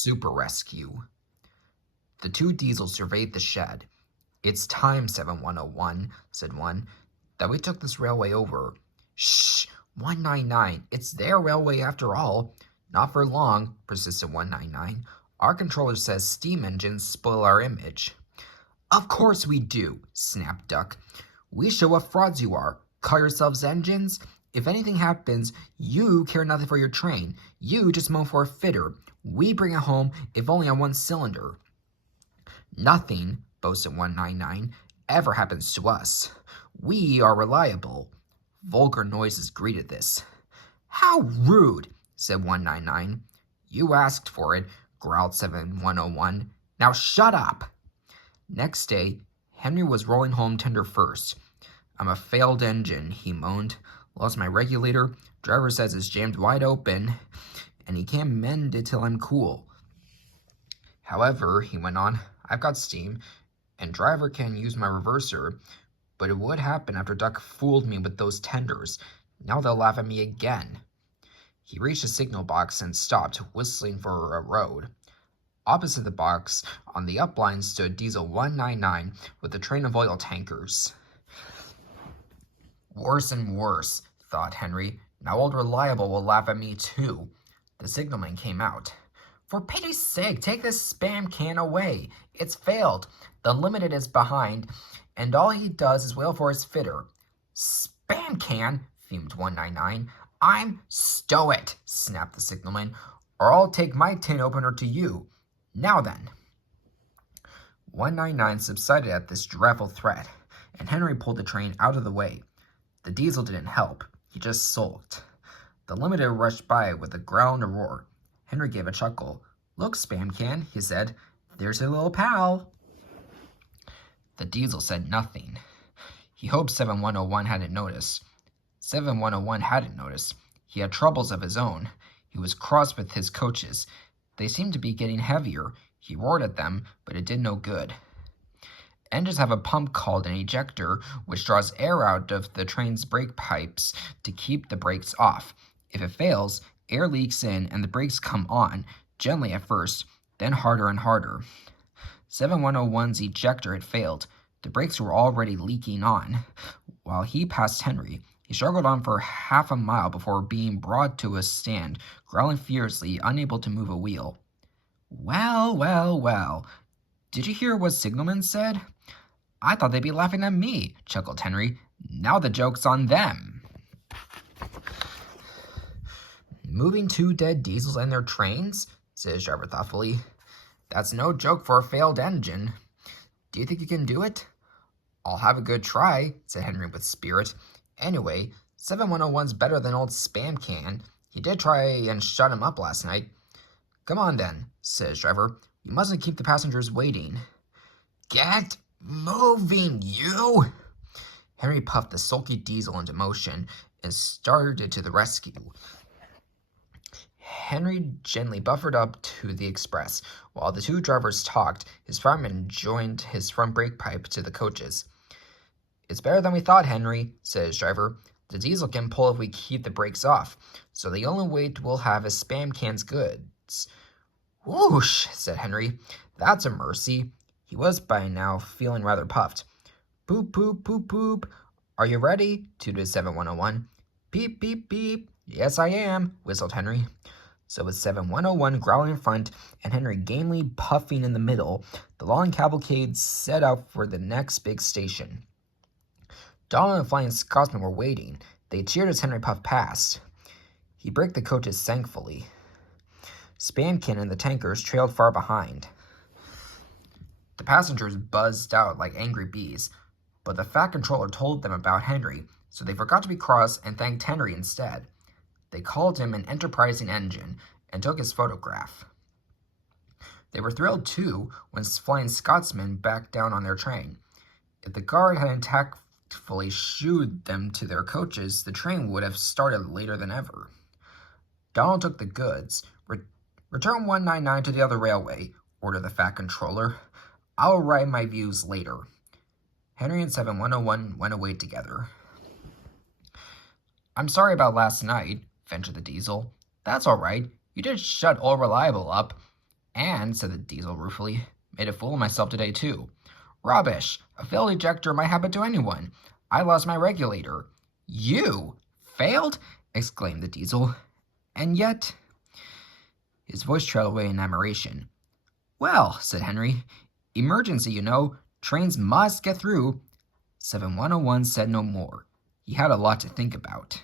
Super Rescue. The two Diesels surveyed the shed. "It's time, 7101, said one, that we took this railway over." "Shh, 199, it's their railway after all." "Not for long," persisted 199. "Our controller says steam engines spoil our image." "Of course we do," snapped Duck. "We show what frauds you are. Call yourselves engines? If anything happens, you care nothing for your train. You just moan for a fitter. We bring it home, if only on one cylinder." "Nothing," boasted 199, "ever happens to us. We are reliable." Vulgar noises greeted this. "How rude," said 199. "You asked for it," growled 7101. "Now shut up." Next day, Henry was rolling home tender first. "I'm a failed engine," he moaned. "Lost my regulator. Driver says it's jammed wide open, and he can't mend it till I'm cool. However," he went on, "I've got steam, and driver can use my reverser, but it would happen after Duck fooled me with those tenders. Now they'll laugh at me again." He reached a signal box and stopped, whistling for a road. Opposite the box, on the up line, stood Diesel 199 with a train of oil tankers. "Worse and worse," thought Henry. "Now old Reliable will laugh at me too." The signalman came out. "For pity's sake, take this spam can away. It's failed. The Limited is behind, and all he does is wail for his fitter." "Spam can?" fumed 199. "Stow it," snapped the signalman, "or I'll take my tin opener to you. Now then." 199 subsided at this dreadful threat, and Henry pulled the train out of the way. The Diesel didn't help. He just sulked. The Limited rushed by with a growl and a roar. Henry gave a chuckle. "Look, Spam Can," he said. "There's your little pal." The Diesel said nothing. He hoped 7101 hadn't noticed. 7101 hadn't noticed. He had troubles of his own. He was cross with his coaches. They seemed to be getting heavier. He roared at them, but it did no good. Engines have a pump called an ejector, which draws air out of the train's brake pipes to keep the brakes off. If it fails, air leaks in and the brakes come on, gently at first, then harder and harder. 7101's ejector had failed. The brakes were already leaking on. While he passed Henry, he struggled on for half a mile before being brought to a stand, growling furiously, unable to move a wheel. "Well, well, well. Did you hear what Signalman said?" "I thought they'd be laughing at me," chuckled Henry. "Now the joke's on them." "Moving two dead Diesels and their trains?" said his driver thoughtfully. "That's no joke for a failed engine. Do you think you can do it?" "I'll have a good try," said Henry with spirit. "Anyway, 7101's better than old Spam Can. He did try and shut him up last night." "Come on then," said his driver. "You mustn't keep the passengers waiting." "Get moving, you!" Henry puffed the sulky Diesel into motion and started to the rescue. Henry gently buffered up to the express. While the two drivers talked, his fireman joined his front brake pipe to the coaches. "It's better than we thought, Henry," said his driver. "The Diesel can pull if we keep the brakes off, so the only weight we'll have is Spam Can's goods." "Whoosh," said Henry. "That's a mercy." He was by now feeling rather puffed. "Poop, poop, poop, poop. Are you ready?" tooted 7101. "Beep, beep, beep. Yes, I am," whistled Henry. So with 7101 growling in front and Henry gamely puffing in the middle, the long cavalcade set out for the next big station. Donald and Flying Scotsman were waiting. They cheered as Henry puffed past. He braked the coaches thankfully. Spamkin and the tankers trailed far behind. The passengers buzzed out like angry bees, but the fat controller told them about Henry, so they forgot to be cross and thanked Henry instead. They called him an enterprising engine and took his photograph. They were thrilled, too, when Flying Scotsman backed down on their train. If the guard hadn't tactfully shooed them to their coaches, the train would have started later than ever. Donald took the goods. "Return 199 to the other railway," ordered the fat controller. "I'll write my views later." Henry and 7101 went away together. "I'm sorry about last night," ventured the Diesel. "That's all right. You did shut All Reliable up. And, said the Diesel ruefully, made a fool of myself today, too. Rubbish! A failed ejector might happen to anyone. I lost my regulator. You? Failed? Exclaimed the Diesel. And yet... His voice trailed away in admiration. Well, said Henry, emergency, you know. Trains must get through. 7101 said no more. He had a lot to think about.